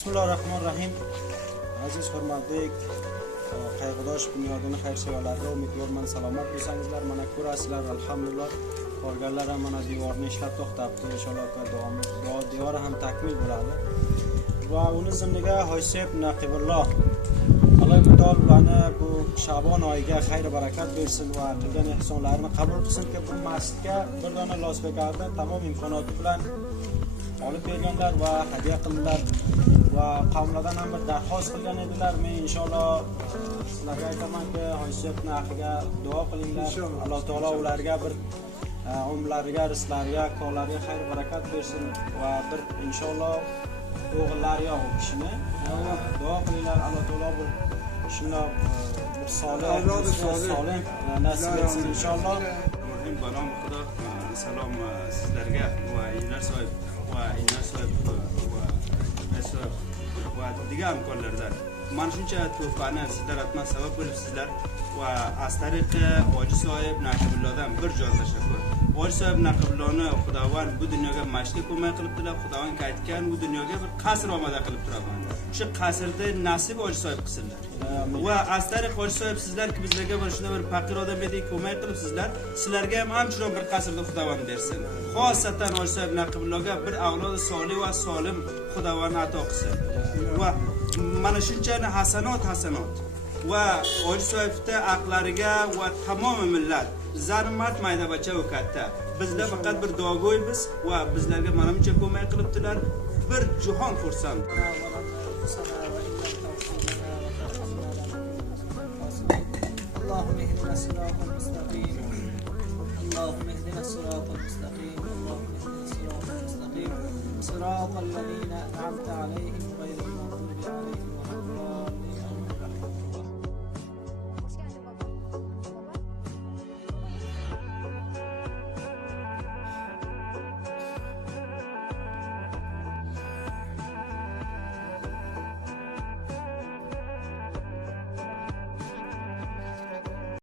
Bismillahirrahmanirrahim. Aziz hurmatli qayg'udosh bunyodini xayrsevarlar, umidvorman salomat bo'lsangizlar. Mana ko'rasizlar, alhamdulillah. Borganlar ham mana devorni ishlab to'xtabdi. Inshaalloh devori ham takmil bo'ladi. Va uni zimniga Hoyseb Naqibulloh Alloh taolo ularni bu Shabon oyiga xayr barakat bersin va qilgan ehsonlarini qabul qilsin-ki bu masjidga bir dona losbekarni tamom imkoniyati bilan olib berganlar va hadya qildilar va qavmlardan ham bir darxost qilgan edilar. Men inshaalloh sizlarga aytamanki, Hoysebni axiga duo qilinglar. Alloh taolo ularga bir umrlariga, rizqlariga, ko'llariga xayr barakat bersin va bir inshaalloh o'g'illari yo'q u kishini. Duo qilinglar, Alloh taolo bir shundoq bir solih nasib etsin inshaalloh. Banom Xudo salom sizlarga va Inar sohib va diğer hamkorlardan. Mana shuncha tuhfani sizlar atman sabab bo'libsizlar va az tariqi Hoji sohib Naqibullohdan bir joy tashakkur. Hoji sohib Naqibullohni Xudovand bu dunyoga masjidga ko'mak qilibdilar. Xudovand aytgan bu dunyoga bir qasr omada qilib turaman. Shu qasrda nasib Hoji sohib qilsinlar. Va az tariq Hoji sohib sizlarki bizlarga bir shunday bir faqir odam edek ko'mak qilibsizlar. Sizlarga ham hamshunday bir qasrda Xudovand bersin. Xosatan Hoji sohib Naqibullohga bir avlod solih va solim Xudovand ato qilsin. Va mana shunchani hasanot va Hoji sohibda aqllariga va tamom millat zarmat mayda bacha va katta bizlar faqat bir duogo'ymiz va bizlarga mana buncha ko'mak qilibdilar. Bir jahon xursand. اللهم اهدنا الصراط المستقيم اللهم اهدنا الصراط المستقيم اللهم اهدنا الصراط المستقيم صراط الذين أنعمت عليهم غير